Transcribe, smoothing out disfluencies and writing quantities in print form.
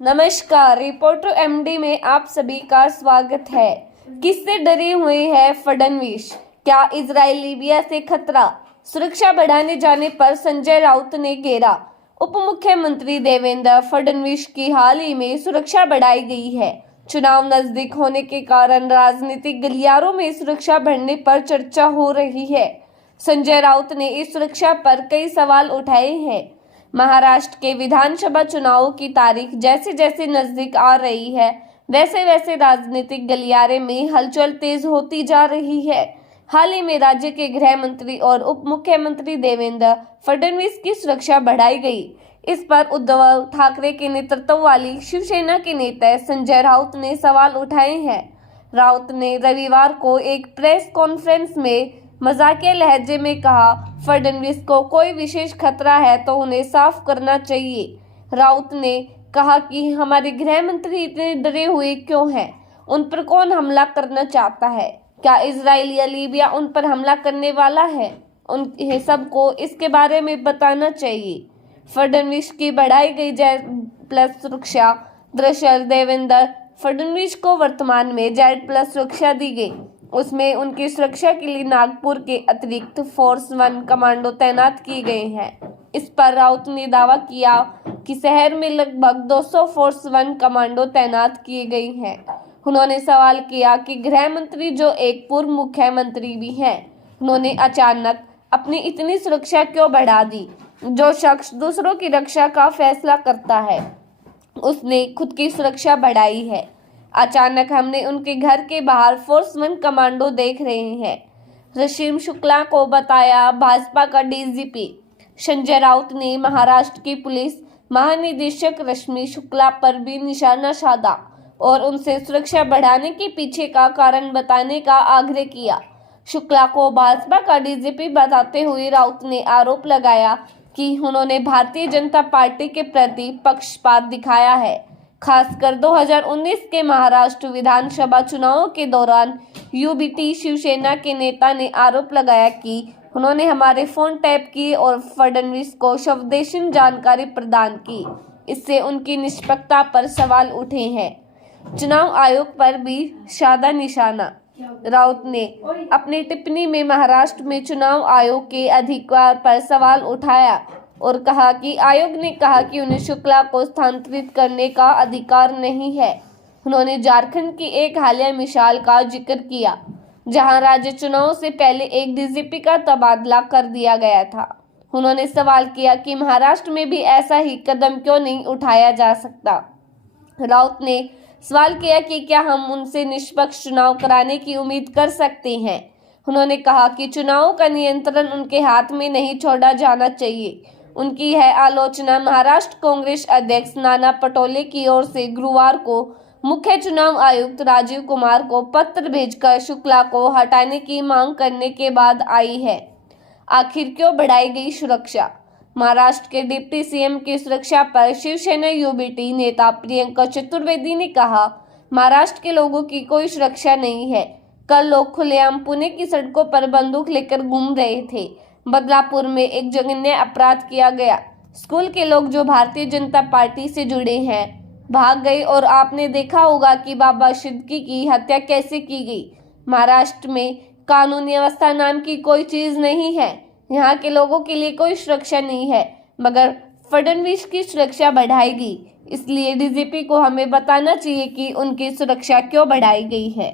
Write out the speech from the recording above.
नमस्कार, reporter MD में आप सभी का स्वागत है। किससे डरे हुए हैं फडणवीस? क्या इजराइल लीबिया से खतरा? सुरक्षा बढ़ाने जाने पर संजय राउत ने घेरा। उप मुख्यमंत्री देवेंद्र फडणवीस की हाल ही में सुरक्षा बढ़ाई गई है। चुनाव नजदीक होने के कारण राजनीतिक गलियारों में सुरक्षा बढ़ने पर चर्चा हो रही है। संजय राउत ने इस सुरक्षा पर कई सवाल उठाए हैं। महाराष्ट्र के विधानसभा चुनावों की तारीख जैसे जैसे नजदीक आ रही है, वैसे वैसे राजनीतिक गलियारे में हलचल तेज होती जा रही है। हाल ही में राज्य के गृह मंत्री और उप मुख्यमंत्री देवेंद्र फडणवीस की सुरक्षा बढ़ाई गई। इस पर उद्धव ठाकरे के नेतृत्व वाली शिवसेना के नेता संजय राउत ने सवाल उठाए हैं। राउत ने रविवार को एक प्रेस कॉन्फ्रेंस में मजाकिया लहजे में कहा, फडणवीस को कोई विशेष खतरा है तो उन्हें साफ करना चाहिए। राउत ने कहा कि हमारे गृह मंत्री इतने डरे हुए क्यों हैं? उन पर कौन हमला करना चाहता है? क्या इजराइल या लीबिया उन पर हमला करने वाला है? उन्हें सबको इसके बारे में बताना चाहिए। फडणवीस की बढ़ाई गई Z+ सुरक्षा। दरअसल देवेंद्र फडणवीस को वर्तमान में Z+ सुरक्षा दी गई। उसमें उनकी सुरक्षा के लिए नागपुर के अतिरिक्त फोर्स 1 कमांडो तैनात किए गए हैं। इस पर राउत ने दावा किया कि शहर में लगभग 200 फोर्स 1 कमांडो तैनात किए गए हैं। उन्होंने सवाल किया कि गृह मंत्री जो एक पूर्व मुख्यमंत्री भी हैं, उन्होंने अचानक अपनी इतनी सुरक्षा क्यों बढ़ा दी? जो शख्स दूसरों की रक्षा का फैसला करता है, उसने खुद की सुरक्षा बढ़ाई है। अचानक हमने उनके घर के बाहर फोर्स 1 कमांडो देख रहे हैं, रश्मि शुक्ला को बताया भाजपा का डीजीपी। संजय राउत ने महाराष्ट्र की पुलिस महानिदेशक रश्मि शुक्ला पर भी निशाना साधा और उनसे सुरक्षा बढ़ाने के पीछे का कारण बताने का आग्रह किया। शुक्ला को भाजपा का डीजीपी बताते हुए राउत ने आरोप लगाया कि उन्होंने भारतीय जनता पार्टी के प्रति पक्षपात दिखाया है। खासकर 2019 के महाराष्ट्र विधानसभा चुनावों के दौरान यूबीटी शिवसेना के नेता ने आरोप लगाया कि उन्होंने हमारे फोन टैप किए और फडणवीस को संवेदनशील जानकारी प्रदान की। इससे उनकी निष्पक्षता पर सवाल उठे हैं। चुनाव आयोग पर भी साधा निशाना। राउत ने अपनी टिप्पणी में महाराष्ट्र में चुनाव आयोग के अधिकार पर सवाल उठाया और कहा कि आयोग ने कहा कि उन्हें शुक्ला को स्थानांतरित करने का अधिकार नहीं है। उन्होंने झारखंड की एक हालिया मिसाल का जिक्र किया, जहां राज्य चुनाव से पहले एक डीजीपी का तबादला कर दिया गया था। उन्होंने सवाल किया कि महाराष्ट्र में भी ऐसा ही कदम क्यों नहीं उठाया जा सकता। राउत ने सवाल किया कि क्या हम उनसे निष्पक्ष चुनाव कराने की उम्मीद कर सकते हैं। उन्होंने कहा कि चुनावों का नियंत्रण उनके हाथ में नहीं छोड़ा जाना चाहिए। उनकी यह आलोचना महाराष्ट्र कांग्रेस अध्यक्ष नाना पटोले की ओर से गुरुवार को मुख्य चुनाव आयुक्त राजीव कुमार को पत्र भेजकर शुक्ला को हटाने की मांग करने के बाद आई है। आखिर क्यों बढ़ाई गई सुरक्षा? महाराष्ट्र के डिप्टी सीएम की सुरक्षा पर शिवसेना यूबीटी नेता प्रियंका चतुर्वेदी ने कहा, महाराष्ट्र के लोगों की कोई सुरक्षा नहीं है। कल लोग खुलेआम पुणे की सड़कों पर बंदूक लेकर घूम रहे थे। बदलापुर में एक जघन्य अपराध किया गया। स्कूल के लोग जो भारतीय जनता पार्टी से जुड़े हैं भाग गए और आपने देखा होगा कि बाबा सिद्दीकी की हत्या कैसे की गई। महाराष्ट्र में कानूनी व्यवस्था नाम की कोई चीज नहीं है। यहाँ के लोगों के लिए कोई सुरक्षा नहीं है, मगर फडणवीस की सुरक्षा बढ़ाएगी। इसलिए डीजीपी को हमें बताना चाहिए कि उनकी सुरक्षा क्यों बढ़ाई गई है।